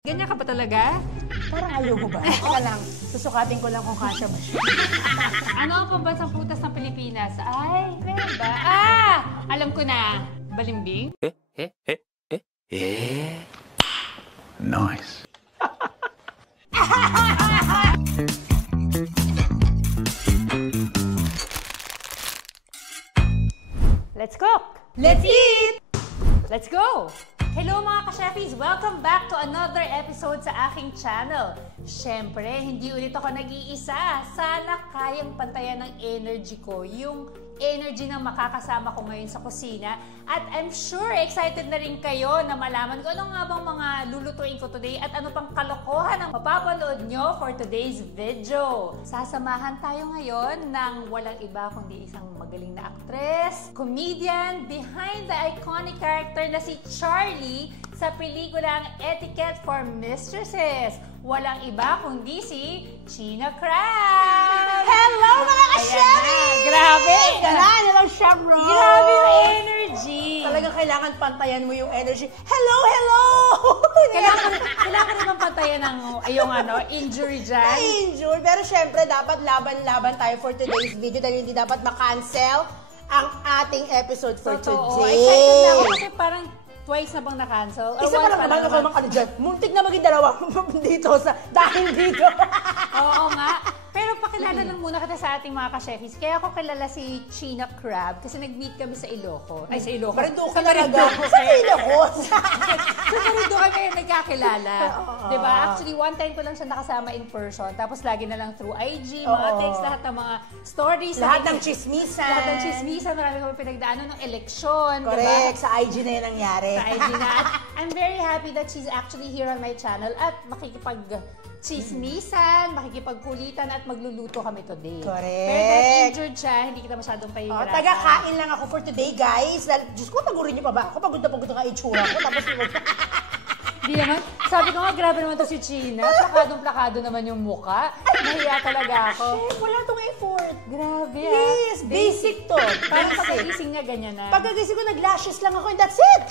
Ganyan ka ba talaga? Parang ayoko ba? Teka lang, susukatin ko lang kung kasya ba siya. Ano ang pambansang prutas ng Pilipinas? Ay, meron ba? Alam ko na. Balimbing? Nice. Let's cook! Let's eat! Let's go! Hello mga ka-chefis! Welcome back to another episode sa aking channel. Siyempre, hindi ulit ako nag-iisa. Sana kayang pantayan ng energy ko, yung energy na makakasama ko ngayon sa kusina. At I'm sure excited na rin kayo na malaman ko ano nga bang mga lulutuin ko today at ano pang kalokohan ang mapapanood nyo for today's video. Sasamahan tayo ngayon ng walang iba kundi isang magaling na actress, comedian, behind the iconic character na si Charlie sa pelikulang Etiquette for Mistresses. Walang iba kundi si China Crab! Hello mga ka-chefis! Grabe! Hello, Chef Rose! Grabe yung energy! Talagang kailangan pantayan mo yung energy. Hello, hello! Kailangan naman pantayan ng yung injury dyan. Injured. Pero syempre, dapat laban-laban tayo for today's video dahil hindi dapat ma-cancel ang ating episode for Totoo. today. Excited na ako kasi parang twice na bang na-cancel? Isa pa lang naman ako mga dyan. Muntik na maging dalawa dito dahil dito. Oo nga. Pero pakilala lang muna kita sa ating mga ka-chefis. Kaya ako kilala si China Crab kasi nag-meet kami sa Ilocos. Ay, sa Ilocos. Marinduque Sa talaga. Marinduque. Sa Ilocos. Sa Marinduque kayo nagkakilala. Diba? Actually, one time ko lang siya nakasama in person. Tapos lagi na lang through IG, mga text, lahat ng mga stories. Lahat ng chismisan. Lahat ng chismisan. Marami kami pinagdaanan ng eleksyon. Correct. Diba? Sa IG na yan nangyari. Sa IG na. At I'm very happy that she's actually here on my channel at makikipag-chismisan, makikipagkulitan at magluluto kami today. Correct. Pero dahil injured siya, hindi kita masyadong pahihirapan. Taga-kain lang ako for today, guys. Diyos ko, pagurin niyo pa ba? Ako pagod na pagod ang itsura ko. Tapos Di naman. Sabi ko nga, grabe naman to si China. Plakadong-plakado naman yung muka. Nahiya talaga ako. wala tong effort. Grabe Yes, basic to. Parang Basic. pagkagising niya, ganyan na. Pagkagising ko, nag-lashes lang ako and that's it.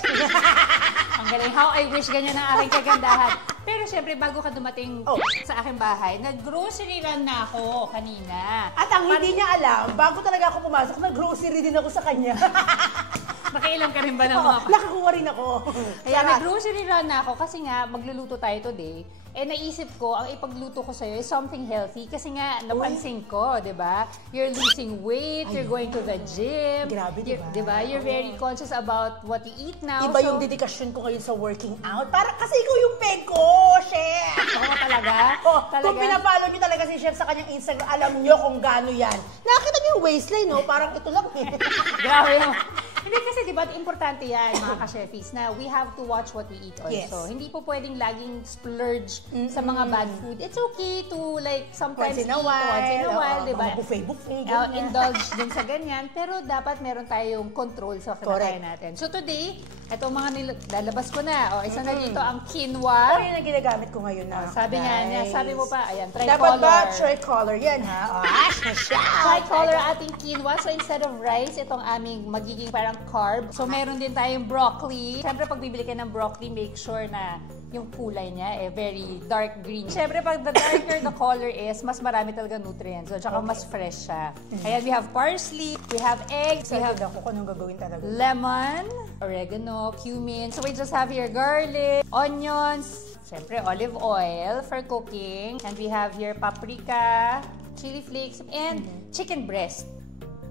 Ang galing. How I wish ganyan ang aking kagandahan. Pero syempre, bago ka dumating sa aking bahay, nag-grocery run na ako kanina. At ang hindi niya alam, bago talaga ako pumasok, nag-grocery din ako sa kanya. Nakailam ka rin ba ng mga... Nakakuha rin ako. Kaya nag-grocery run na ako kasi nga magluluto tayo today. Eh naisip ko, ang ipagluto ko sa'yo is something healthy kasi nga napansin ko, di ba? You're losing weight, you're going to the gym. Grabe, di ba? Di ba? You're very conscious about what you eat now. Iba yung dedikasyon ko ngayon sa working out. Para kasi ikaw yung peg ko, chef. Oo, talaga? Kung pinapalo niyo talaga si chef sa kanyang Instagram, alam niyo kung gaano yan. Nakita niyo yung waistline, no? Parang ito lang eh. Grabe mo. Hindi kasi diba, importante yan mga ka-chefis na we have to watch what we eat also. Yes. Hindi po pwedeng laging splurge sa mga bad food. It's okay to like sometimes Once in a while, diba? Mga buffet, Indulge din sa ganyan. Pero dapat meron tayong control sa kinakain natin. So today, ito mga lalabas ko na. Isa na dito ang quinoa. Yan ang ginagamit ko ngayon na. Sabi niya, sabi mo pa, ayan, tricolor. Dapat ba tricolor? Yan ha. Tricolor ating quinoa. So instead of rice, itong aming magiging parang carb. So meron din tayong broccoli. Siyempre pag bibili ka ng broccoli, make sure na yung kulay niya very dark green. Siyempre pag the darker the color is, mas marami talaga nutrients. So tsaka mas fresh siya. Ayan, we have parsley, we have eggs, we have ako kung anong gagawin talaga. lemon, oregano, cumin. So we just have here garlic, onions, siyempre olive oil for cooking. And we have here paprika, chili flakes, and chicken breast.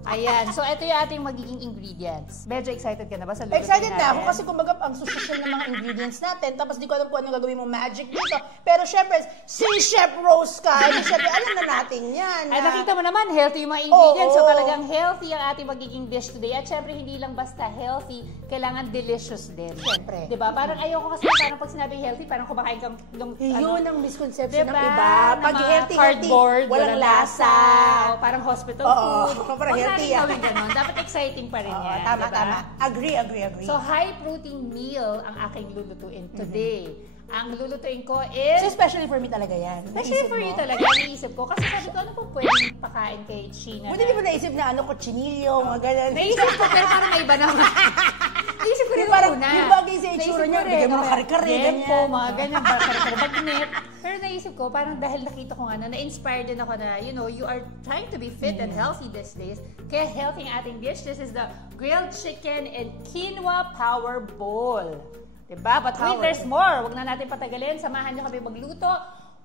Ayan. So, ito yung ating magiging ingredients. Medyo excited ka na ba sa lulutuin Excited natin? na ako kasi kumbaga ang social ng mga ingredients natin. Tapos di ko alam kung anong gagawin mong magic dito. Pero syempre, si Chef Rose ka, syempre alam na natin yan. Ay, nakita mo naman, healthy yung mga ingredients. So, talagang healthy ang ating magiging dish today. At syempre, hindi lang basta healthy, kailangan delicious din. Syempre. Diba? Parang ayoko kasi parang pag sinabing healthy, parang kumakain kang Yun ang misconception diba? ng iba. Pag healthy, cardboard, walang lasa. O, parang hospital food. Parang healthy yan. Ganun. Dapat exciting pa rin yan. Tama, diba? tama. Agree. So, high-protein meal ang aking lulutuin today. Ang lulutuin ko is... So, especially for me talaga yan. Especially for you talaga, naisip ko. Kasi sabi ko, ano po pwedeng pakain kay China? Buti di mo naisip na ano, kutsinilyo, mga ganun. Naisip ko, pero parang may iba naman. Naisip ko rin parang una. yung bagay sa itsura niya, bigyan mo ng kare-kare, Tempo, ganyan. mga ganyan, kare-kare, magnet. Pero naisip ko, parang dahil nakita ko nga na-inspired din ako na, you know, you are trying to be fit and healthy these days. Kaya healthy ang ating dish. This is the grilled chicken and quinoa power bowl. Diba? But wait, there's more. Huwag na natin patagalin. Samahan niyo kami magluto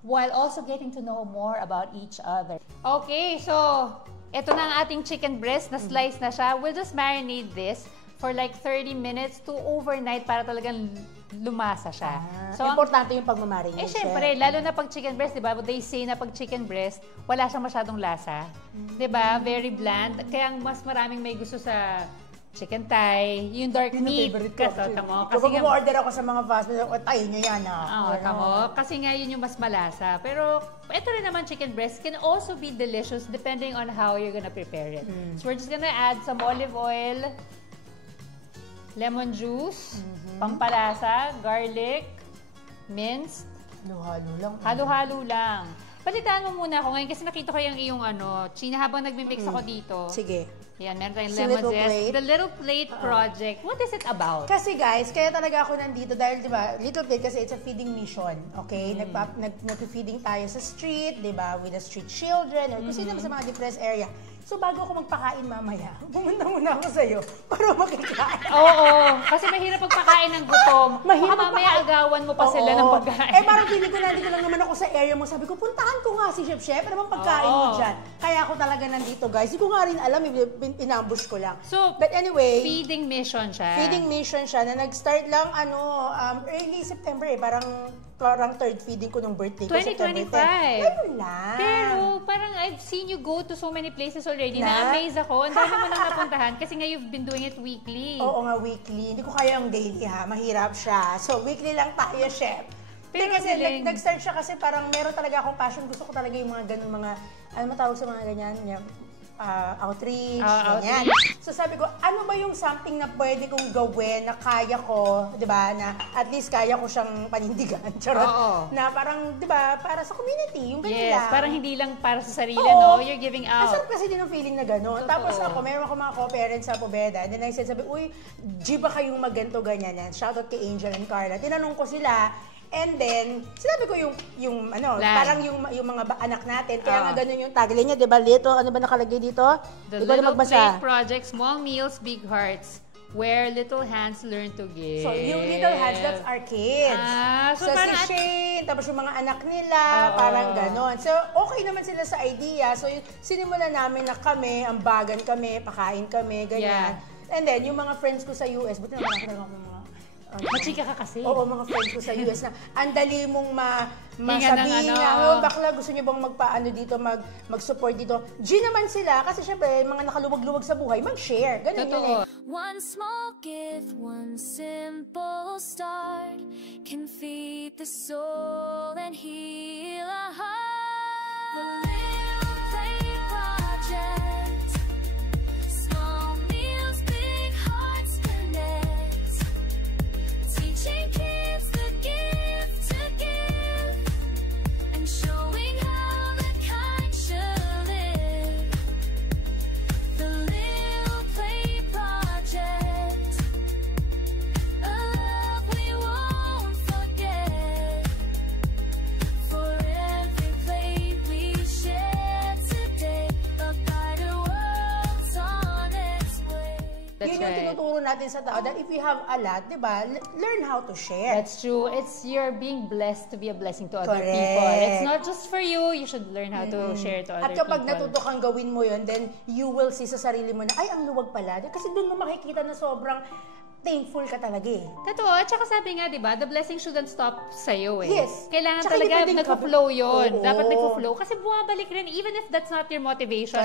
while also getting to know more about each other. Okay, so ito na ang ating chicken breast na slice na siya. We'll just marinate this for like 30 minutes to overnight para talagang lumasa siya. So, importante yung pagmamarinate. Syempre, lalo na pag chicken breast, di ba? They say na pag chicken breast, wala siyang masyadong lasa. Di ba? Very bland. Kaya mas maraming may gusto sa chicken thigh, yung dark meat. Kasi order ako sa mga fast food, tayo nyo yan tamo. Kasi nga yun yung mas malasa. Pero ito rin naman chicken breast can also be delicious depending on how you're gonna prepare it. So we're just gonna add some olive oil, lemon juice, pampalasa, garlic, minced. Halo-halo lang. Halo-halo lang. Palitaan mo muna ako ngayon kasi nakita ko yung iyong China habang nagmi-mix ako dito. Sige. Yan, meron tayong lemon zest. The Little Plate Project. What is it about? Kasi guys, kaya talaga ako nandito dahil, di ba, Little Plate kasi it's a feeding mission, okay? Nag-feeding tayo sa street, di ba, with the street children, or kung sino sa mga depressed area. So, bago ako magpakain mamaya, pumunta muna ako sa'yo para makikain. Oo, kasi mahirap pagpakain ng gutom. Baka mamaya agawan mo pa sila ng pagkain. Parang feeling ko nandito lang naman ako sa area mo. Sabi ko, puntahan ko nga si Chef Chef, ano bang pagkain mo dyan? Kaya ako talaga nandito, guys. Hindi ko nga rin alam, inambush ko lang. So, but anyway, feeding mission siya. Feeding mission siya na nag-start lang, early September parang third feeding ko nung birthday ko, 2025. Ngayon lang. Pero parang I've seen you go to so many places already. Na-amaze ako. Ang dami mo nang napuntahan kasi nga you've been doing it weekly. Oo nga, weekly. Hindi ko kaya yung daily ha. Mahirap siya. So, weekly lang tayo, Chef. Pero kasi nag-start siya kasi parang meron talaga akong passion. Gusto ko talaga yung mga ganun, ano matawag sa mga ganyan? Outreach, ganyan. So sabi ko, ano ba yung something na pwede kong gawin na kaya ko, di ba, na at least kaya ko siyang panindigan, charot, na parang, di ba, para sa community, yung ganyan lang. Parang hindi lang para sa sarili, no? You're giving out. Masarap kasi din ang feeling na gano'n. Tapos ako, meron ako mga co-parents sa Pobeda, and then I said, uy, G ba kayong magganto ganyan yan? Shoutout kay Angel and Carla. Tinanong ko sila, and then, sinabi ko yung parang yung mga anak natin. Kaya nga ganun yung tagline niya, di ba? Lito, ano ba nakalagay dito? The Little Plate Project, Small Meals, Big Hearts, where little hands learn to give. So, yung little hands, that's our kids. So si Shane, tapos yung mga anak nila, parang ganon. So, okay naman sila sa idea. So, sinimula namin na kami, ambagan kami, pakain kami, ganyan. And then, yung mga friends ko sa US, buti naman ako ng mga machika ka kasi. Oo, mga friends ko sa US na ang dali mong masabihin na, bakla, gusto niyo bang magpaano dito, mag-support dito. G naman sila, kasi syempre, mga nakaluwag-luwag sa buhay, mag-share. Ganun yun eh. One small gift, one simple start can feed the soul and heal a heart. The Little Plate Project. Small meals, big hearts connect. Teaching kids the gift to give and showing how the kind should live. The Little Plate Project, a love we won't forget. For every plate we share today, a brighter world's on its way. Yun yung tinuturo natin sa tao, that if we have a lot, di ba, learn how to share. That's true. You're being blessed to be a blessing to other people. It's not just for you. You should learn how to share to other people. At kapag natuto kang gawin mo yun, then you will see sa sarili mo na, ay, ang luwag pala. Kasi doon mo makikita na sobrang thankful ka talaga eh. Totoo. At saka sabi nga, di ba, the blessing shouldn't stop sa'yo eh. Yes. Kailangan Tsaka talaga nagpo-flow yun. Oo. Dapat nagpo-flow. Kasi bumabalik rin, even if that's not your motivation,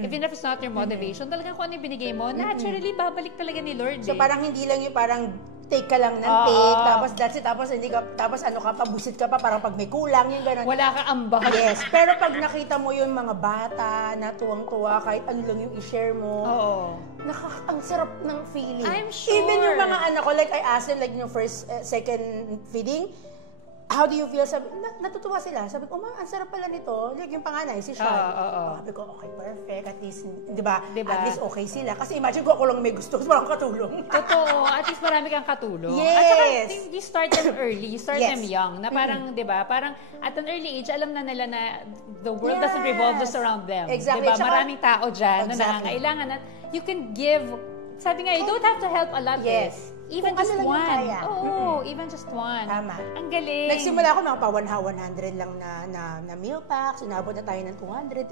even if it's not your motivation, talagang kung ano yung binigay mo, naturally, babalik talaga ni Lord So eh. parang hindi lang yung parang take ka lang ng take, tapos that's it, tapos hindi ka, tapos ano ka pa, busit ka pa, parang pag may kulang, yung gano'n. Wala kang ambag. Yes, pero pag nakita mo yung mga bata na tuwang-tuwa, kahit ano lang yung i-share mo, ang sarap ng feeling. I'm sure. Even yung mga anak ko, like I asked them, like yung first, second feeding, how do you feel? Sabi, natutuwa sila. Sabi ko, ang sarap pala nito. Like yung panganay, si Sean. Sabi ko, okay, perfect. At least, di ba? At least okay sila. Kasi imagine ko, ako lang may gusto. Walang katulong. Totoo. At least marami kang katulong. Yes. At saka, you start them early. You start them young. Na parang, di ba? Parang, at an early age, alam na nila na the world doesn't revolve just around them. Exactly. Di ba? Maraming tao dyan na nangangailangan na you can give. Sabi nga, you don't have to help a lot. Yes. Even kung just ano one. Kaya. Oo, even just one. Tama. Ang galing. Nagsimula ako mga pa 100 lang na meal packs. Inabot na tayo ng 200,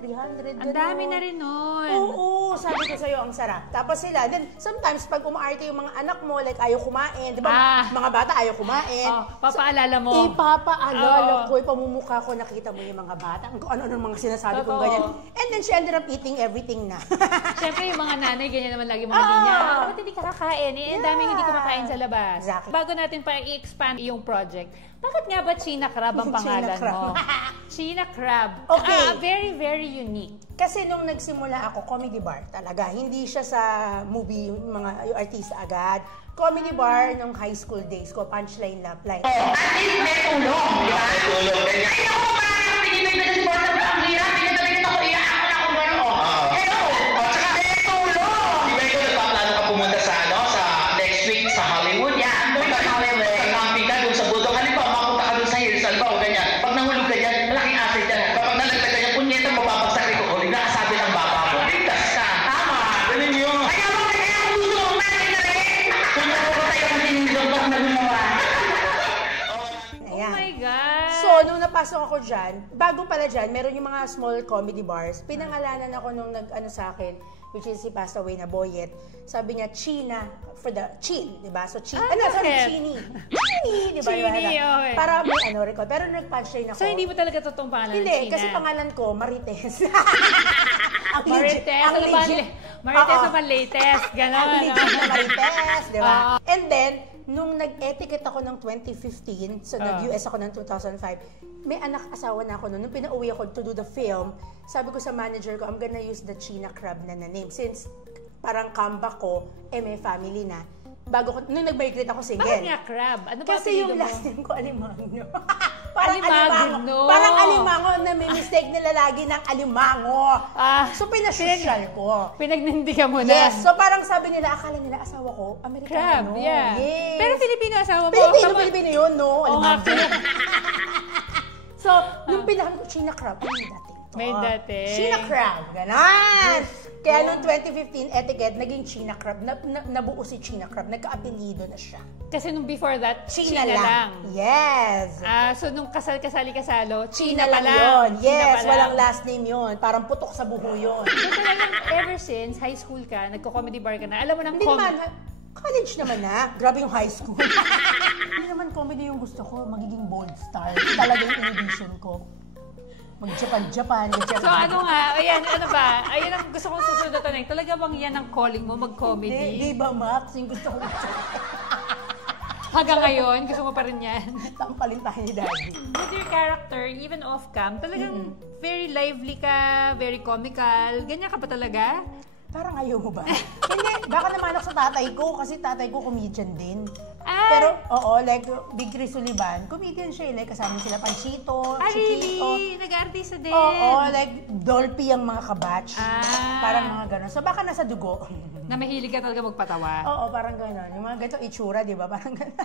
300. Ang dami na rin nun. Oo, sabi ko sa'yo, ang sarap. Tapos sila, then sometimes pag umaarte yung mga anak mo, like ayaw kumain, di ba? Mga bata ayaw kumain. Papaalala mo. Ipapaalala ko, ipamumukha ko, nakita mo yung mga bata. Kung ano-ano mga sinasabi kong ganyan. And then she ended up eating everything na. Siyempre yung mga nanay, ganyan naman lagi mga linya. Ba't hindi ka kakain? Ang daming hindi kumakain sa labas. Exactly. Bago natin pa i-expand yung project, bakit nga ba China Crab ang pangalan mo? China Crab. Okay. Very, very unique. Kasi nung nagsimula ako, comedy bar talaga. Hindi siya sa movie, yung mga yung artista agad. Comedy bar nung high school days ko, punchline, lap line. At least may tulong, di ba? May tulong. Ay, ako parang pinipin na sport ang hirap. Pinipin ako, iyak ako na kung gano'n. Hello! At saka may tulong! Di ba ikaw nagpaplano ka pumunta sa next week sa Hollywood? Yan, punta sa Hollywood. Camping ka doon sa Budok. Halimbawa, mapunta ka doon sa Hills, halimbawa, ganyan. Pag nahulog ka dyan, malaking asset yan. Kapag nalaglag ka dyan, punyeta mo, babagsak ito. O, nakasabi ng baba mo. Ligtas ka. Tama. Ganun yun. Kaya mo, kaya kung gusto mong natin na rin. Kung nakuha tayo ng sinindong pag nagunawa. Oh my God! So, nung napasok ako dyan, bago pala dyan, meron yung mga small comedy bars. Pinangalanan ako nung nag-ano sa akin, which is si passed away na Boyet. Sabi niya, China, for the chin, di ba? So, Chini. Di ba? Chini, okay. Para may record. Pero nag-punchline ako. So, hindi mo talaga totoong pangalan ng China? Hindi, kasi pangalan ko, Marites. Marites naman latest. Ganon. Ang legit na Marites, di ba? And then, nung nag-etiquette ako ng 2015, so nag-US ako ng 2005, may asawa na ako noon. Nung pinauwi ako to do the film, sabi ko sa manager ko, I'm gonna use the China Crab na name. Since parang comeback ko, may family na. Nung nag-migrate ako single. Bakit nga crab? Ano ba kasi yung mo? last name ko, Alimango. Alimango. Parang alimango na may mistake nila lagi ng alimango. So, pinasosyal ko. Pinagnindigan mo na. Yes. So, parang sabi nila, akala nila asawa ko, Amerikano. Crab, yeah. Yes. Pero Filipino asawa mo. Filipino yun, no? Oo nga. So, nung pinakita ko, China Crab, may dating to. May dating. China Crab, ganon. Kaya noong 2015 etiquette, naging China Crab. Nabuo si China Crab. Nagka-apelido na siya. Kasi nung before that, China lang. Yes. So nung kasali-kasalo, China lang yun. Yes, walang last name yun. Parang putok sa buho yun. So talagang ever since high school ka, nagko-comedy bar ka na, alam mo nang Hindi naman, college naman na. Grabe yung high school. Hindi naman comedy yung gusto ko. Magiging bold star. Talaga yung inhibition ko. Mag-Japan. So ano nga, ayan, ano ba? Ayan ang gusto kong susunod na tanong. Talaga bang yan ang calling mo, mag-comedy? Di ba, Max? Yung gusto ko Hanggang ngayon, gusto mo pa rin yan? Tampalin tayo ni Daddy. With your character, even off-cam, talagang very lively ka, very comical. Ganyan ka pa talaga? Parang ayaw mo ba? Hindi, baka naman ako sa tatay ko kasi tatay ko comedian din. Ay! Pero, oo, like, Big Chris Sullivan, comedian siya, like, kasama sila Panchito, Chiquito. Really? Nag-artista din? Oo, like, Dolphy ang mga kabatch. Ah. Parang mga gano'n. So, baka nasa dugo. Na mahilig ka talaga magpatawa? Oo, parang gano'n. Yung mga ganito itsura, di ba? Parang gano'n.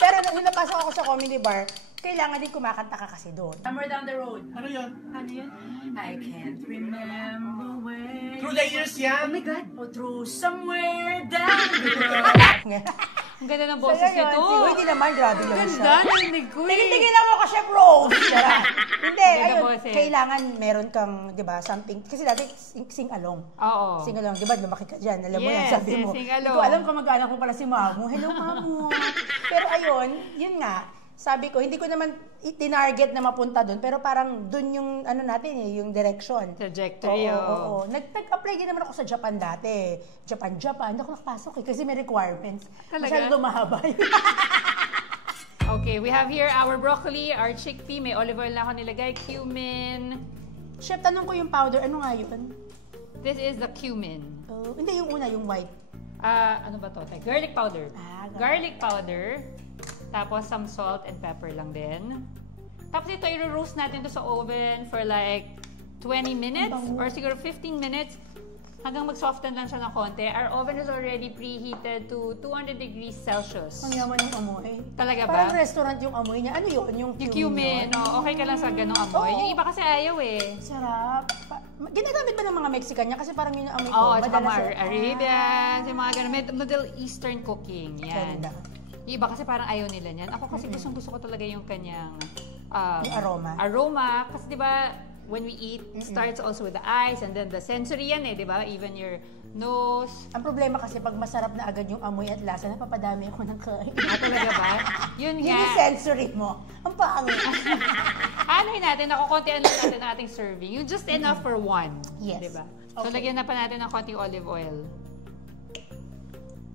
Pero nung napasok ako sa comedy bar, kailangan din kumakanta ka kasi doon. Somewhere down the road. Ano yun? Ano yun? I can't remember where. Through the years yan? Oh my God. Oh, through somewhere down the road. Ang ganda ng boses nito. Hindi naman, grabe yun Ganda, siya. narinig ko eh. Tigil-tigil lang ako, Chef Rose. Hindi, Ganda ayun, boses. kailangan meron kang, di ba, something. Kasi dati, sing-along. Oo. Sing-along, di ba, lumaki ka dyan. Alam mo yan, Yes, sabi mo. sing-along. Hindi ko alam kung mag-anak ko pala si Mamu. Hello, Mamu. Pero ayun, yun nga. Sabi ko, hindi ko naman tinarget na mapunta doon, pero parang doon yung, ano natin eh, yung direction. Trajectory, Oo. Nag-apply din naman ako sa Japan dati. Japan. Hindi ako nakapasok eh, kasi may requirements. Talaga? Masyado mahaba yun. Okay, we have here our broccoli, our chickpea, may olive oil na ako nilagay, cumin. Chef, tanong ko yung powder, ano nga yun? This is the cumin. Hindi, yung una, yung white. Ano ba to? Garlic powder. Ah, Garlic powder. Tapos some salt and pepper lang din. Tapos ito, i-roast natin to sa oven for like 20 minutes or siguro 15 minutes hanggang mag-soften lang siya ng konti. Our oven is already preheated to 200 degrees Celsius. Ang yaman yung amoy. Talaga ba? Parang restaurant yung amoy niya. Ano yun? Yung cumin. No, okay ka lang sa ganong amoy. Yung iba kasi ayaw eh. Sarap. Ginagamit ba ng mga Mexican niya? Kasi parang yun yung amoy ko. Oo, tsaka Arabian, yung mga ganun. Middle Eastern cooking. Yan. Yung iba kasi parang ayaw nila niyan. Ako kasi gusto ko talaga yung kanyang yung aroma. Kasi di ba, when we eat, it starts also with the eyes and then the sensory yan eh, di ba? Even your nose. Ang problema kasi pag masarap na agad yung amoy at lasa, napapadami ako ng kain. Talaga ba? Yun nga. Yung sensory mo. Ang pangit. Anuhin natin, nakukuntian lang natin ang ating serving. Yung just enough for one. Yes. Di ba? So, lagyan na pa natin ng konting olive oil.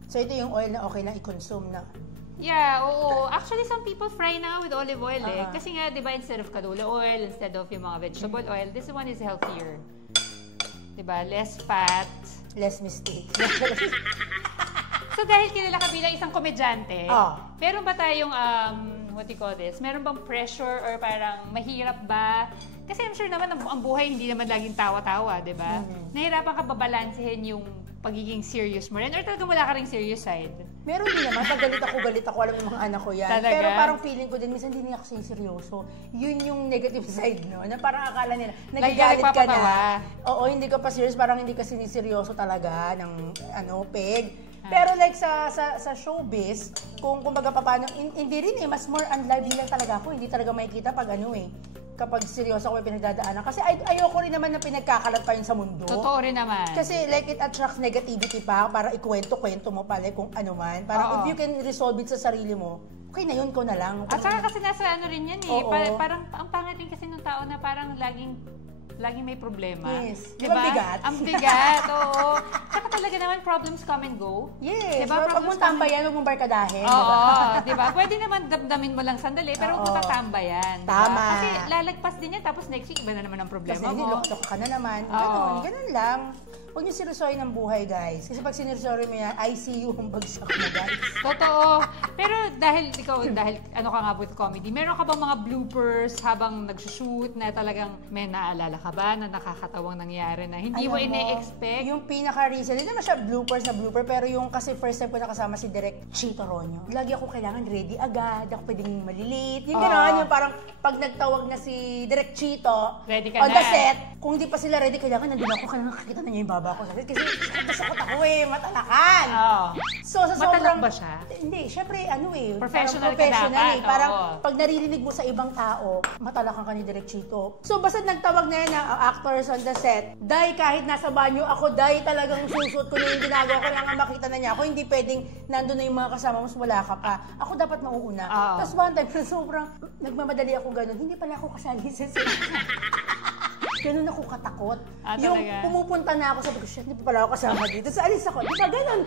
So, ito yung oil na okay na i-consume na. Yeah, oo. Actually, some people fry na with olive oil eh. Kasi nga, di ba, instead of canola oil, instead of yung mga vegetable oil, this one is healthier. Di ba? Less fat. Less mistake. So, dahil kilala ka bilang isang komedyante, meron ba tayong, what do you call this? Meron bang pressure or parang mahirap ba? Kasi I'm sure naman, ang buhay hindi naman laging tawa-tawa, di ba? Nahirapan ka babalansehin yung pagiging serious mo rin? Or talagang wala ka rin serious side? Meron din naman. Pag galit ako, alam mo yung mga anak ko yan. Talaga? Pero parang feeling ko din, minsan hindi ako seryoso. Yun yung negative side, no? Na parang akala nila, nagagalit ka na. Oo, hindi ka pa serious. Parang hindi ka siniseryoso talaga ng peg. Pero like sa showbiz, kung kumbaga paano, hindi rin eh, mas more unlively lang talaga ako. Hindi talaga makikita pag kapag seryoso ako may pinagdadaanan. Kasi ayoko rin naman na pinagkakalat pa yun sa mundo. Totoo rin naman. Kasi like it attracts negativity pa para ikwento-kwento mo pala kung ano man. Parang if you can resolve it sa sarili mo, okay na yun, ko na lang. At saka kasi nasa rin yan eh. Parang ang pangit rin kasi ng tao na parang laging may problema. Yes. Diba? Ang bigat. Ang bigat, oo. Saka talaga naman, problems come and go. Yes. Diba? Huwag mong tambayan, huwag mong barkadahin. Oo, diba? Pwede naman damdamin mo lang sandali, pero huwag mo tatambayan. Diba? Tama. Kasi lalagpas din yan, tapos next week, iba na naman ang problema mo. Kasi nilok-lok ka na naman. Ganun lang. Huwag niyo seryosohin ang buhay, guys. Kasi pag sineryosohin mo yan, ICU ang bagsak mo, guys. Totoo. Pero dahil ano ka nga with comedy, meron ka bang mga bloopers habang nagsushoot na talagang may naalala ka ba na nakakatawang nangyari na hindi mo ine-expect? Yung pinaka-recent, hindi naman siya blooper, pero yung kasi first time ko nakasama si Direk Chito Ronyo. Lagi ako kailangan ready agad, ako pwedeng malilate. Yung gano'n, yung parang pag nagtawag na si Direk Chito, ready ka on na. The set, kung hindi pa sila ready, kailangan nandun ako, kailangan nakakita na niya yung baba ko. Kasi sakot ako matalakan. So, sa matalak ba siya? Hindi, syempre, professional ka dapat. Parang pag naririnig mo sa ibang tao, matalakan ka ni Direk Chito. So, basta nagtawag na yan na actors on the set, dahil kahit nasa banyo ako, dahil talagang susut ko na yung ginagawa ko, lang makita na niya ako, hindi pwedeng nandun na yung mga kasama mo, wala ka pa. Ako dapat mauuna. Tapos one time, sobrang nagmamadali ako ganun, hindi pala ako kasali sa set. Ganun ako katakot. Yung pumupunta na ako, sabi ko, shit, hindi pa pala ako kasama dito. So, alis ako. Di ba ganun?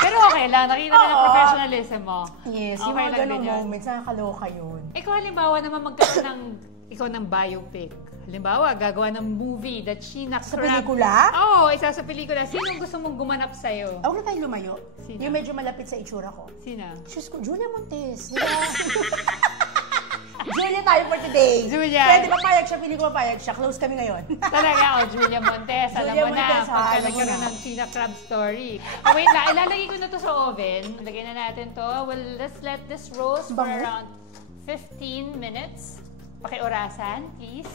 Pero okay lang, nakita na ng professionalism mo. Yes, yung mga ganung moments, nakakaloka yun. Ikaw halimbawa naman magkaroon ng biopic. Halimbawa, gagawa ng movie that Sheena Crab. Sa pelikula? Oo, isa sa pelikula. Sino gusto mong gumanap sa'yo? Huwag na tayo lumayo. Sino? Yung medyo malapit sa itsura ko. Sino? Diyos ko, Julia Montes. Julia tayo for today. Julia. Pwede ba payag siya? Pili ko mapayag siya. Close kami ngayon. Talaga, Julia Montes. Alam mo na, pagka nagkaroon ng Sheena Crab story. Wait lang, ilalagay ko na to sa oven. Lagay na natin to. Well, let's let this roast for around 15 minutes. Pakiurasan, please.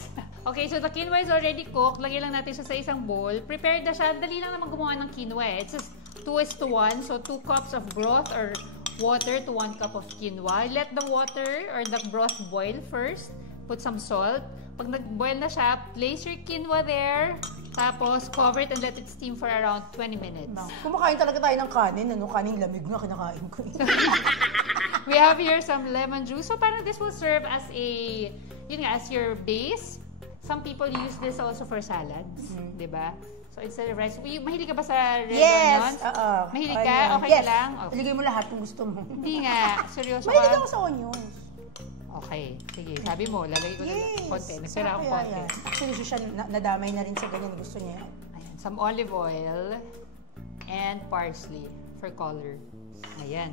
Okay, so the quinoa is already cooked. Lagay lang natin siya sa isang bowl. Prepared na siya. Dali lang naman gumawa ng quinoa eh. It's just 2:1. So 2 cups of broth or water to 1 cup of quinoa. Let the water or the broth boil first. Put some salt. Pag nag-boil na siya, place your quinoa there. Tapos cover it and let it steam for around 20 minutes. Kumakain talaga tayo ng kanin. Kaning lamig na kinakain ko. We have here some lemon juice. So parang this will serve as as your base. Some people use this also for salads. Diba? So instead of rice, mahilig ka ba sa red onions? Yes! Mahilig ka? Okay ka lang? Okay. Iligay mo lahat kung gusto mo. Hindi nga. Seryoso ka? Mahilig ako sa onions. Okay. Sige. Sabi mo, lalagay ko na konti. Nasira akong konti. Actually, siya nadamay na rin sa ganyan. Gusto niya yan. Ayan. Some olive oil and parsley for color. Ayan.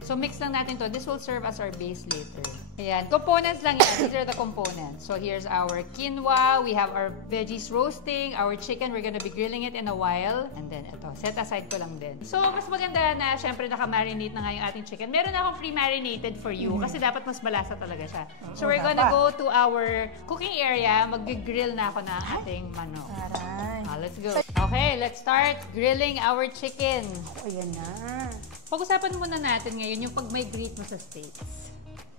So mix lang natin to. This will serve as our base later. Ayan. Components lang yan. These are the components. So here's our quinoa. We have our veggies roasting. Our chicken, we're gonna be grilling it in a while. And then ito, set aside ko lang din. So mas maganda na syempre naka-marinate na nga yung ating chicken. Meron na akong pre-marinated for you kasi dapat mas malasa talaga siya. So we're gonna go to our cooking area. Mag-grill na ako ng ating manok. Aray. Let's go. Okay, let's start grilling our chicken. Ayan na. Pag-usapan muna natin ngayon yung pag-migrate mo sa States.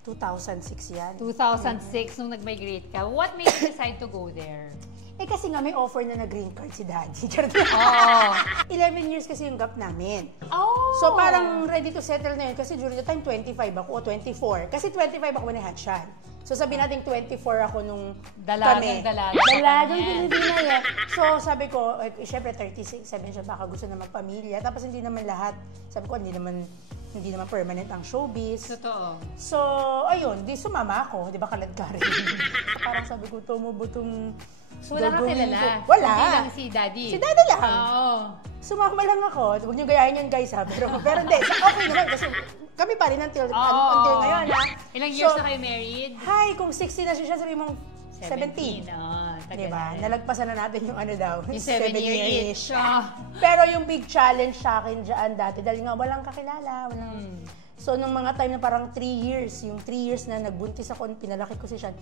2006 yan. 2006 nung nag-migrate ka. What made you decide to go there? Eh kasi nga may offer na green card si Daddy. Oo. 11 years kasi yung gap namin. Oh! So parang ready to settle na yun kasi during the time 25 ako o 24. Kasi 25 ako when I had Sean. So sabi natin 24 ako nung kami. Dalagang Pilipina yan. So sabi ko, syempre 36, sabi siya baka gusto na magpamilya. Tapos hindi naman lahat, sabi ko hindi naman permanent ang showbiz. Totoo. So, ayun, di sumama ako, di ba kalad ka rin. Parang sabi ko, tumubutong So wala kang kilala? Wala. Hindi lang si Daddy? Si Daddy lang. Oo. Sumama lang ako. Huwag niyo gayahin yan guys ha. Pero hindi, okay naman kasi kami pa rin until ngayon ha. Ilang years na kayo married? Hi, kung 16 na siya, sabi mong 17. Diba? Nalagpasan na natin yung ano daw. Yung 7-year-ish. Pero yung big challenge sa akin dyan dati, dahil nga walang kakilala, So, nung mga time na parang 3 years, yung 3 years na nagbuntis ako, pinalaki ko si Sean,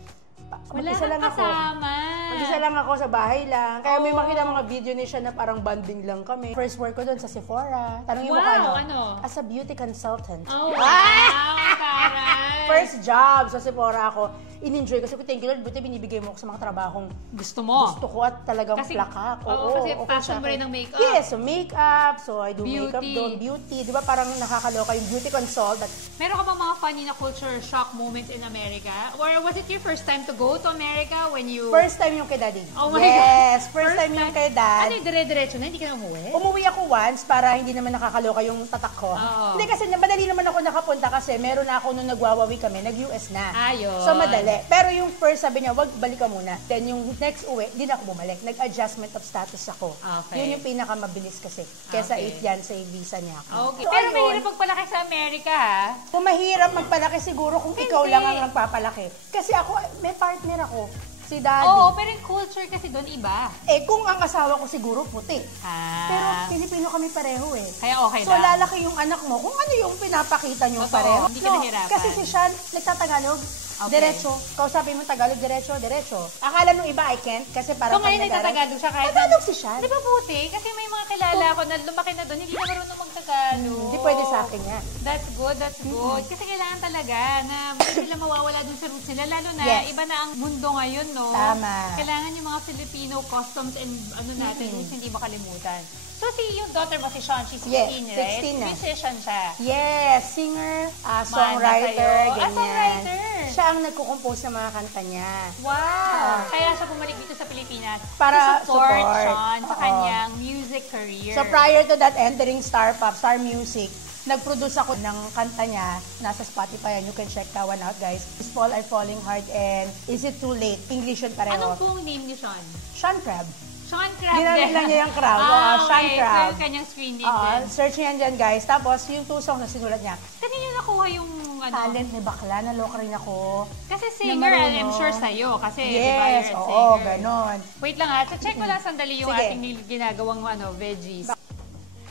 wala kang kasama. Mag-isa lang ako sa bahay lang. Kaya may makita mga video ni Sean na parang banding lang kami. First work ko doon sa Sephora. Tanongin mo ano? As a beauty consultant. Oh, wow! Taray! First job sa Sephora ako. In-enjoy kasi thank you Lord, buti binibigay mo ako sa mga trabahong gusto mo. Gusto ko at talagang plakak. Oo, kasi passion mo rin ng makeup. Yes, so makeup. So I do beauty. Makeup doon, beauty. Di ba parang nakakaloka yung beauty consultant. Meron ka ba mga funny na culture shock moments in America? Or was it your first time to go to America when you... First time yung kay Daddy. Oh my God. Yes, first time yung kay Dad. Ano yung dire-diretso na? Hindi ka na umuwi? Umuwi ako once para hindi naman nakakaloka yung tatak ko. Oo. Hindi kasi madali naman ako nakapunta kasi meron na ako nung nagwawawi kami, nag-US na. Ayun. So madali. Pero yung first sabi niya, wag balik ka muna. Then yung next uwi, di na ako bumalik. Nag-adjustment of status ako. Okay. Yun yung pinakamabilis kasi. Kesa 8 yan sa visa niya ako. Okay. So, Pero ayun. mahirap pagpalaki sa Amerika, ha? Kung mahirap magpalaki siguro kung ikaw lang ang nagpapalaki. Kasi ako, may partner ako. Si Daddy. Oo, pero yung culture kasi doon iba. Eh, kung ang asawa ko siguro puti. Pero Ah. Pilipino kami pareho eh. Kaya okay So, lang. lalaki yung anak mo kung ano yung pinapakita nyo Totoo, pareho. hindi ka nahirapan. Kasi si Sean, nagtatagalog. Okay. Diretso. Kausapin mo Tagalog, diretso, diretso. Akala nung iba I can't kasi So parang ngayon nagtatagalog siya kahit... Tagalog si Sean. Di ba buti? Kasi may mga kilala ko na lumaki na doon, hindi na marunong magtagalog. Hindi pwede sa akin yan. That's good, that's good. Kasi kailangan talaga na hindi sila mawawala dun sa roots nila. Lalo na, Yes. iba na ang mundo ngayon, no? Tama. Kailangan yung mga Filipino customs and ano natin, roots hindi makalimutan. So, yung daughter mo, si Sean, she's 16, Yes, right? 16 na. Musician siya. Yes, singer, songwriter, sa'yo. ganyan. Songwriter. Siya ang nagko-compose ng mga kanta niya. Wow! Kaya siya bumalik dito sa Pilipinas Para to support support. Sean sa Oo. kanyang music career. So prior to that, entering Star Pop, Star Music, nag-produce ako ng kanta niya. Nasa Spotify, and you can check that one out, guys. Is Fall I Falling Hard and Is It Too Late? English yun pareho. Anong pong name ni Sean? Sean Crab. Sean Crab. Ginamit lang niya yung crab. Sean okay. Crab. So, yung kanyang screen name din. Search niyan dyan, guys. Tapos, yung 2 songs na sinulat niya. Kanina nakuha yung ano? Talent ni bakla, naloka rin ako. Kasi Na singer, marunong. I'm sure sa'yo. Kasi, di ba, you're a Yes, singer. oo, ganon. Wait lang ha. So, check mo lang sandali yung Sige. ating ginagawang veggies.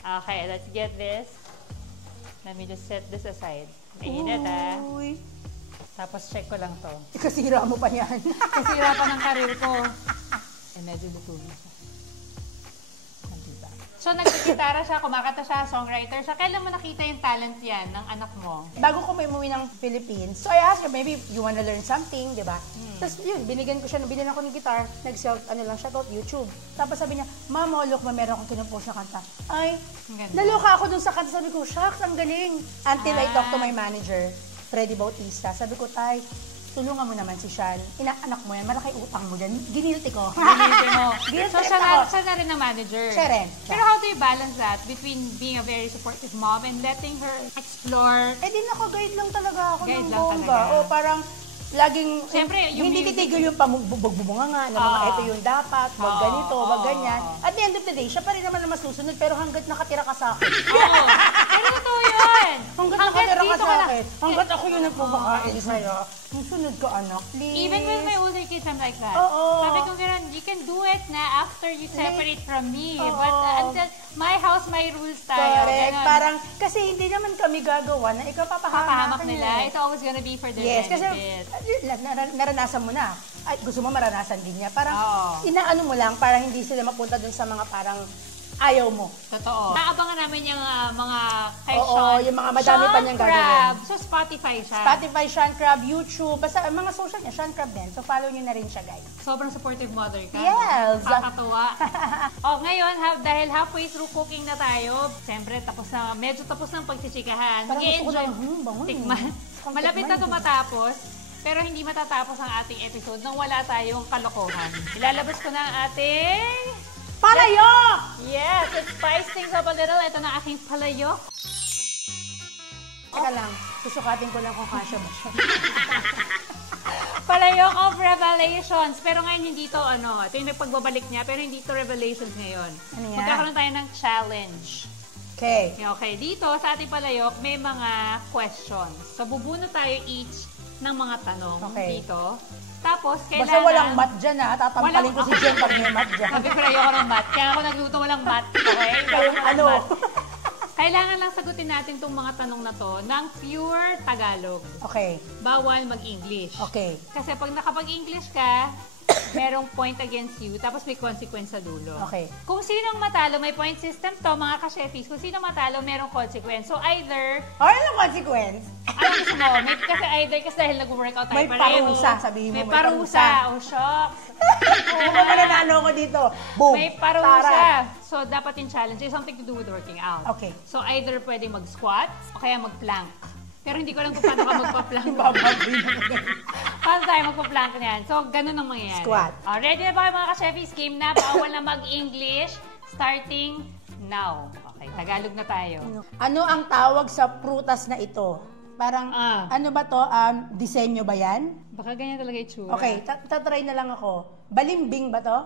Okay, let's get this. Let me just set this aside. Mainit ha. Uy. Tapos check ko lang to. Kasira mo pa yan. Kasira pa ng karir ko. Eh, medyo luto na siya. Nandito. So, nagkikitara siya, kumakanta siya, songwriter siya. Kailan mo nakita yung talent yan ng anak mo? Bago ko may umuwi ng Philippines, so I asked her, maybe you wanna learn something, di ba? Tapos yun, binigyan ko siya, binigyan ako ng guitar, nag-self, lang siya, YouTube. Tapos sabi niya, Mama, look, meron akong kinupost na kanta. Ay, Ang ganda. naloka ako dun sa kanta, sabi ko, shucks, ang galing. Until I talked to Ah. my manager, Freddy Bautista, sabi ko, Tay, tulungan mo naman si Sean. Inaanak mo yan, malaki utang mo dyan. Ginilti ko. Ginilti mo. Guilty So, siya ako. na rin ang manager. Siya rin. Pero how do you balance that between being a very supportive mom and letting her explore? Eh di naka-guide lang talaga ako Guide ng lang bongga. talaga. O parang laging, Siyempre, yung hindi music- titigil yung pamugbubunga nga, na mga Oo. ito yung dapat, wag Oo, ganito, wag oo, ganyan. oo. At the end of the day, siya pa rin naman na masusunod, pero hanggat nakatira ka sa akin. Oo. Pero totoo yun. yun! Hanggat nakatira ka dito sa lang. akin, hanggat ako yung nagpapakain sa'yo, ang sunod ka, anak, please. Even with my older kids, I'm like that. Oo. Sabi ko gano'n, you can do it na after you separate from me. Oo. But until my house, my rules tayo. Correct. Ganon. Parang, kasi hindi naman kami gagawa na ikaw Papahamak papahamak nila. It's always gonna be for their Yes, kasi benefit. naranasan mo na. Ay, gusto mo maranasan din niya. Parang Oo. inaano mo lang para hindi sila mapunta dun sa mga parang ayaw mo. Totoo. Naabangan namin yung mga kay Oo, Sean. yung mga madami pa niyang Sean gagawin. Crab. So, Spotify siya. Spotify, Sean Crab, YouTube, basta mga social niya, Sean Crab din. So, follow niyo na rin siya, guys. Sobrang supportive mother ka. Yes. Kakatuwa. Ngayon, dahil halfway through cooking na tayo, siyempre, medyo tapos ng pagchichikahan. Parang gusto ko Mag-i-enjoy. lang, bangon eh. Tikman. Gusto kong Malapit na tikman. ito matapos. Pero hindi matatapos ang ating episode nang wala tayong kalokohan. Ilalabas ko na ang ating... Palayok! Yes, let's spice things up a little. Ito na aking palayok. Teka lang, susukatin ko lang kung kasya mo siya. Palayok of Revelations. Pero ngayon hindi to ito yung pagbabalik niya, pero hindi to Revelations ngayon. Ano yan? Magkakaroon tayo ng challenge. Okay. Okay, dito sa ating palayok, may mga questions. So, bubunot tayo each ng mga tanong Okay. dito. Tapos, kailangan... Basta walang mat dyan ha, tatampalin ko si Jen pag may mat dyan. Sabi ko na ayoko ng mat. Kaya ako nagluto walang mat. Okay? Kayong ano? Kailangan lang sagutin natin itong mga tanong na to ng pure Tagalog. Okay. Bawal mag-English. Okay. Kasi pag nakapag-English ka, merong point against you, tapos may consequence sa dulo. Okay. Kung sinong matalo, may point system to, mga ka-chefis. Kung sinong matalo, merong consequence. So either, Or anong consequence? ano gusto mo? Kasi dahil nag-workout tayo May pareho. parusa, sabihin mo, May may parusa. parusa. Oh, shocks. Ano ba mananalo ko dito? Boom! May parusa. Tara. So, dapat yung challenge is something to do with working out. Okay. So, either pwedeng mag-squat o kaya mag-plank. Pero hindi ko alam kung paano ka magpa-plank. Bababoy na Paano tayo magpa-plank niyan? So, ganun ang mangyayari. Squat. Ready na ba kayo mga ka-chefis? Game na. Bawal na mag-English. Starting now. Okay, Tagalog na tayo. Ano ang tawag sa prutas na ito? Parang, ano ba to? Disenyo ba yan? Baka ganyan talaga itsura. Okay, tatry na lang ako. Balimbing ba to?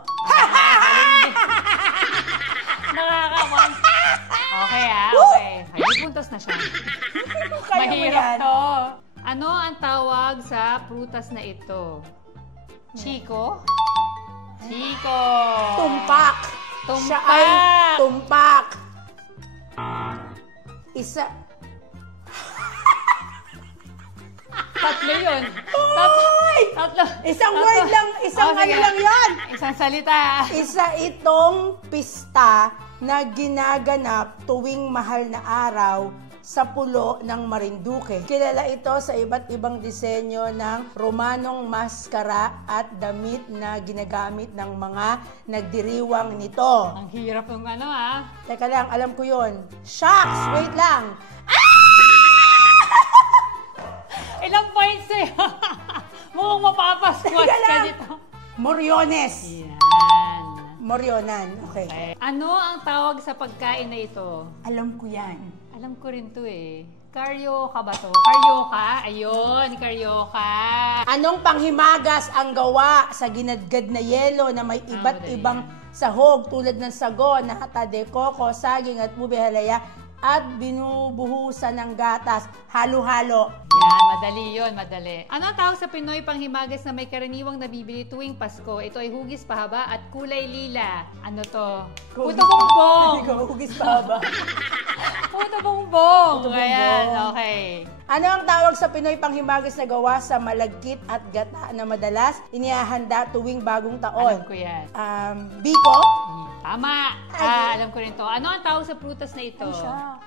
Nakakawan. Okay okay. May puntos na siya. Kaya mo Mahirap yan. to. Ano ang tawag sa prutas na ito? Chico? Chico! Tumpak. Tumpak. Siya ay tumpak. Isa. Tatlo yun. Hoy! Tatlo. Isang word lang, isang Oh, ano sige. lang yan. Isang salita. Isa itong pista na ginaganap tuwing mahal na araw sa pulo ng Marinduque. Kilala ito sa iba't ibang disenyo ng Romanong maskara at damit na ginagamit ng mga nagdiriwang nito. Ang hirap ng Teka lang, alam ko yon. Shucks! Wait lang. Ilang points sa'yo? Mukhang mapapasquat Teka ka lang. dito. Moriones. Yan. Morionan. Okay. Okay. Ano ang tawag sa pagkain na ito? Alam ko yan. Alam ko rin to eh. Karyoka ba to? Karyoka? Ayun, karyoka. Anong panghimagas ang gawa sa ginadgad na yelo na may iba't madali ibang sahog tulad ng sago, nata de coco, saging at ube halaya at binubuhusan ng gatas, halo-halo. Yan, madali yun, madali. Ano ang tawag sa Pinoy panghimagas na may karaniwang nabibili tuwing Pasko? Ito ay hugis pahaba at kulay lila. Ano to? Puto bongbong! Hindi ko, hugis pa ba? Puto bongbong! Puto Ayan, bongbong. okay. Ano ang tawag sa Pinoy panghimagas na gawa sa malagkit at gata na madalas inihahanda tuwing bagong taon? Alam ko yan. Biko? Tama! Alam ko rin to. Ano ang tawag sa prutas na ito? Ano siya?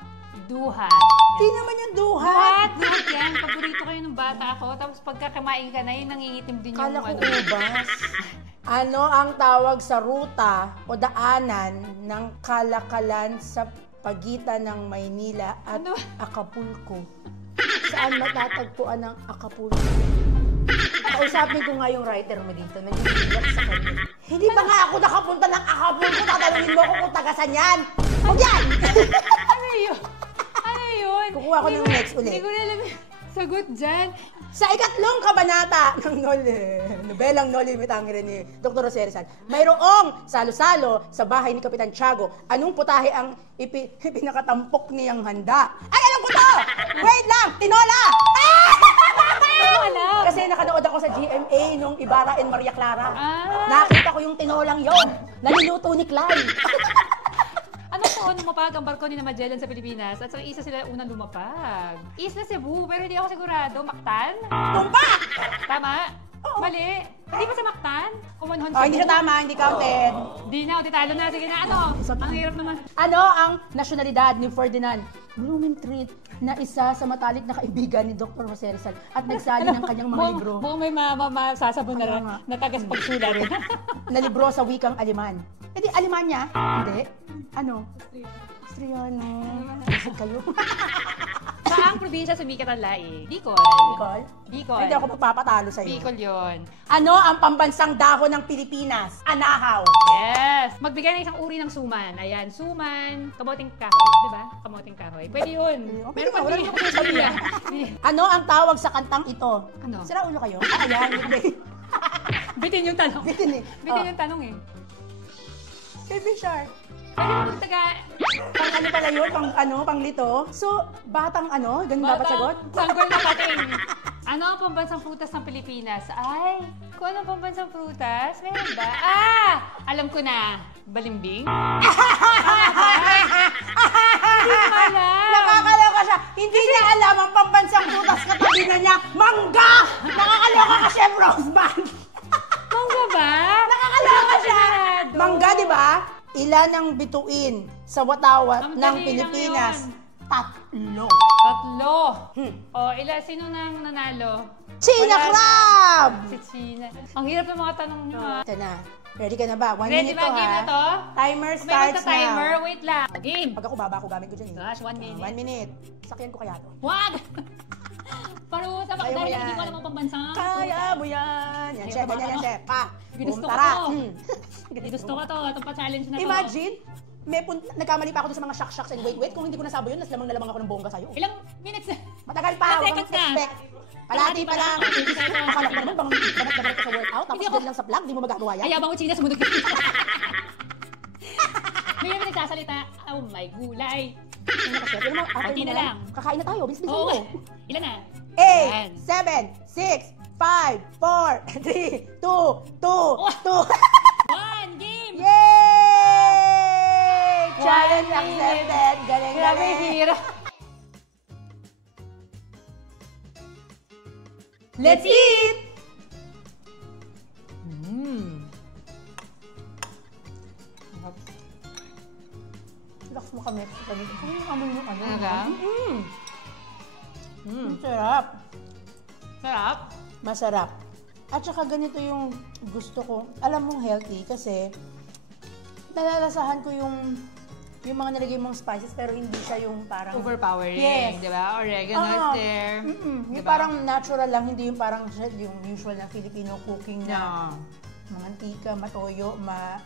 Duhat. Di naman yung duhat. Duhat yan. Paborito kayo ng bata ako. Tapos pagka kumain ka na, yun nangingitim din yung Kala ko ubas. Ano ang tawag sa ruta o daanan ng kalakalan sa pagitan ng Maynila at Ano? Acapulco? Saan matatagpuan ang Acapulco? Kausapin ko nga yung writer mo dito. Nag-iiyak sa kanya. Hindi ba nga ako nakapunta ng Acapulco? Tatalungin mo ako kung tagasan yan. Huwag yan! Ano yun? Ano yun? Kukuha ko ng next ulit. Hindi ko na alam yung sagot dyan. Sa ikatlong kabanata ng nobelang Noli Me Tangere ni Dr. Jose Rizal, mayroong salo-salo sa bahay ni Kapitan Tiago. Anong putahe ang ipinakatampok niyang handa? Ay, alam ko ko to! Wait lang! Tinola! Wala. Kasi nakanood ako sa GMA nung Ibarra and Maria Clara. Ah. Nakita ko yung tinolang yon. Naluluto ni Clay. Ano po, lumapag ang barko ni na Magellan sa Pilipinas at sa isa sila unang lumapag. Isla Cebu, pero hindi ako sigurado. Mactan? Tumba! Tama? Mali. Hindi ba sa Mactan? Kumunhon Oh, hindi siya tama, hindi counted. Di na, talo na. Sige na, ano? Ang hirap naman. Ano ang nasyonalidad ni Ferdinand Blumentritt na isa sa matalik na kaibigan ni Dr. Jose Rizal at nagsali ng kanyang mga libro Buong may masasabon na Kaya rin nga. na tagas pagsulat. na libro sa wikang Aleman. Eh di, Alemanya? Hindi. Ano? Austriano. Isip kayo. Saang probinsya sumikat ang laing? Bicol. Bicol? Bicol. Hindi ako papatalo sa iyo. Bicol yun. Ano ang pambansang dahon ng Pilipinas? Anahaw. Yes! Magbigay ng isang uri ng suman. Ayan, suman, kamoting kahoy. Diba? Kamoting kahoy. Pwede yun. Pwede nga, wala din- naman sabi yan. Ano ang tawag sa kantang ito? Ano? Sira ulo kayo? Ayan, hindi. Bitin yung tanong. Bitin eh. Bitin yung tanong eh. Baby Shark. Pwede mo magtaga... Pang ano pala yun? Pang lito? So, batang ano? Ganun dapat sagot? Sanggol na pating. Ano ang pambansang prutas ng Pilipinas? Ay, kung ano ang pambansang prutas? Meron ba? Ah! Alam ko na. Balimbing? Hindi ko alam. Nakakaloka siya. Hindi niya alam ang pambansang prutas katabi na niya. Mangga! Nakakaloka ka, Chef Roseman. Mangga ba? Nakakaloka siya. Sigurado. Mangga, di ba? Ilan ang bituin sa watawat Ang ng dali lang Pilipinas? yun. 3. Tatlo. Hmm. O, sino nang nanalo? China Wala na. crab! Si China. Ang hirap ng mga tanong nyo, ha? Ito na. Ready ka na ba? 1 Ready minute ba? to, Game ha? na to? Timer Meron starts sa timer. now. Wait lang. Game. Pag ako baba, ako gamit ko dyan eh. Gosh, 1 minute. 1 minute. Sakyan ko kaya to. Wag! Parusa ba? Kaya mo Dahil yan. hindi ko alam ang pambansang. Kaya mo yan. Yan, chef. Ganyan yan, chef. Pa. Ginusto Boom, ko tara. to. Hmm. Gusto ko to. Itong pa-challenge na to. Imagine, nagkamali pa ako doon sa mga shock-shocks and wait, kung hindi ko nasabo yun, naslamang na lamang ako ng bongga sa'yo. Ilang minutes na? Matagal pa, Ilang huwag seconds kang na? expect. Palati pa lang. Akala ko naman, bang banat-banat ka sa workout, tapos Hindi ako- dyan lang sa vlog, di mo magagawa yan. Ayabang ko China, sumunod ka. May may nagsasalita, oh my gulay. Ano ka, chef? Yan naman, Konti na lang. Kakain na tayo, bilis-bilis Oo. mo. Ilan na? 8, 7, 6, 5, 4, 3, 2, 2, 2. 1 game! Yay! Challenge One accepted. Galing, Grabe, galing. hirap. Let's eat! Relax mo kami. Ano yung amoy mo? Ano? Talaga? Ang sarap. Sarap. Masarap. At saka ganito yung gusto ko. Alam mong healthy kasi nalalasahan ko yung mga nilagay mong spices pero hindi siya yung parang Overpowering, Yes. di ba? Oregano is Oo. there. Yung Diba? parang natural lang, hindi yung parang yung usual na Filipino cooking na No. mantika, matoyo,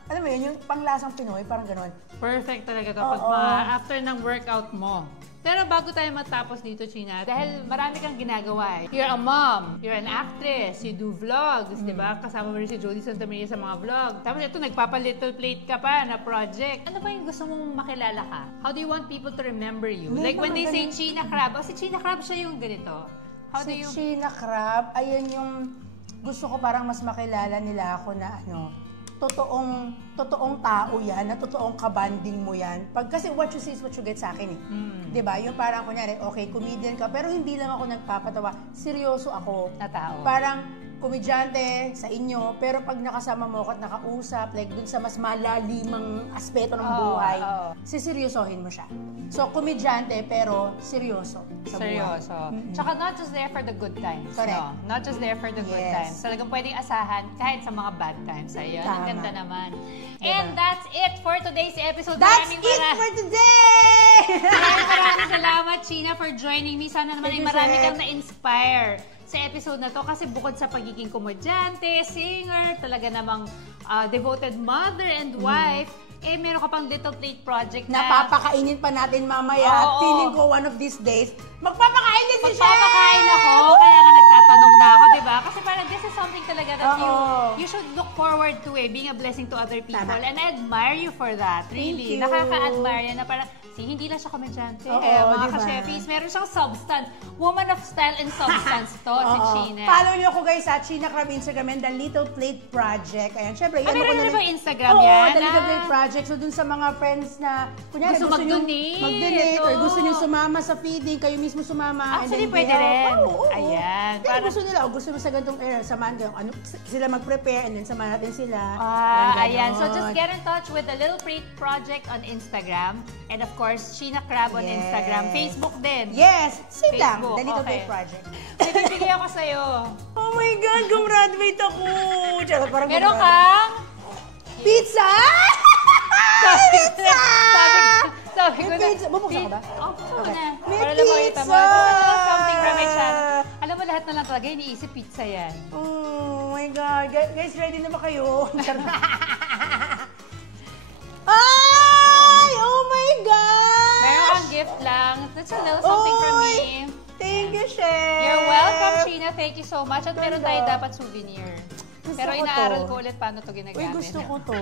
alam mo yun, yung panglasang Pinoy, parang ganon. Perfect talaga kapag Oo. after ng workout mo. Pero bago tayo matapos dito, China, dahil marami kang ginagawa eh. You're a mom, you're an actress, you do vlogs, di ba? Kasama mo rin si Jody Santa Maria sa mga vlog. Tapos ito, nagpapa-little plate ka pa na project. Ano ba yung gusto mong makilala ka? How do you want people to remember you? May Like when mga they say China Crab, si China Crab siya yung ganito. How do Si you... China Crab, ayun yung gusto ko parang mas makilala nila ako na totoong tao yan, na totoong kabanding mo yan. Kasi what you see is what you get sa akin eh. Diba? Yung parang kunyari, okay, comedian ka, pero hindi lang ako nagpapatawa. Seryoso ako. Na tao. Parang komedyante sa inyo, pero pag nakasama mo ako at nakausap, like dun sa mas malalimang aspeto ng buhay, siseryosohin mo siya. So, komedyante, pero seryoso sa buhay. Seryoso. Tsaka not just there for the good times. Correct. No? Not just there for the good Yes. times. Talagang pwedeng asahan kahit sa mga bad times. Ayun, ang Tama. ganda naman. Diba? And that's it for today's episode. That's it for today! Maraming salamat, China, for joining me. Sana naman ay Thank you, marami Chef. kang na-inspire sa episode na to kasi bukod sa pagiging komedyante, singer, talaga namang devoted mother and wife, meron ka pang little plate project na Napapakainin pa natin mamaya. At Oo. feeling ko one of these days, magpapakain din si Chef! magpapakain ako, kaya nga nagtatanong na ako, di ba? Kasi parang this is something talaga that Oo. you should look forward to being a blessing to other people. Tama. And I admire you for that, really. Thank you. Nakaka-admire yan na parang see, hindi lang siya komedyante. Oo, Mga diba? ka-chefis, meron siyang substance. Woman of style and substance to, si Oo. Sheena. Follow niyo ako guys sa Sheena Crab Instagram and The Little Plate Project. Ayan, syempre, Ah, meron na ba Instagram Oo, yan? The Little Plate Project. So, dun sa mga friends na, kunyari, Gusto gusto nyo mag-donate. mag-donate or Oo. gusto nyo sumama sa feeding, kayo mismo sumama. Actually, and then pwede they help. rin. Oo, oo. Ayan, Kaya para- gusto nila, o gusto mo sa gantong era, samahan kayo, ano, sila mag-prepare and then samahan natin sila. Ayan. So, just ganon. get in touch with the Little Plate Project on Instagram. And of course, Sheena Crab on Yes. Instagram. Facebook din. Yes, same lang. Facebook, The Little okay. Plate Project. May bibigay ako sa'yo. Oh my God, gumraduate ako! Charot, parang Meron gumraduate. kang... Pizza! Pizza! Sabi ko May na... pizza. Bubuksan ka ba? Oh, buksan ko Okay. na. May Para lang makita mo. pizza! This is a little something from my channel. Alam mo, lahat na lang talaga, iniisip pizza yan. Oh my God. Guys, ready na ba kayo? Ay! Oh my God! Meron kang gift lang. That's a little something from Oy! me. Thank you, Chef! You're welcome, Sheena. Thank you so much. At meron tayo Ganda. dapat souvenir. Gusto Pero ko inaaral to. ko ulit paano to ginagamit. Uy, gusto ko to.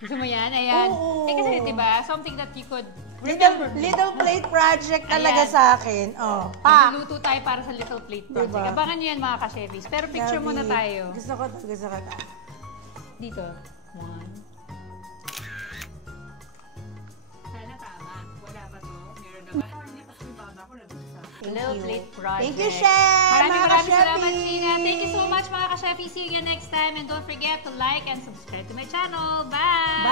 Gusto mo yan? Ayan. Oo. Eh kasi, di ba, something that you could Little Plate Project talaga Ayan. sa akin. Oh, pa! Magluluto tayo para sa Little Plate Project. Diba? Abangan nyo yan mga ka-chefis. Pero picture muna Gabi. tayo. Gusto ko to, gusto ko to. Dito. One. Sana tama. Wala pa to. Meron na ba? Little you. Plate Project. Thank you, Chef! Maraming mga salamat, ka-chefis! Sheena. Thank you so much, mga ka-chefis. See you again next time. And don't forget to like and subscribe to my channel. Bye!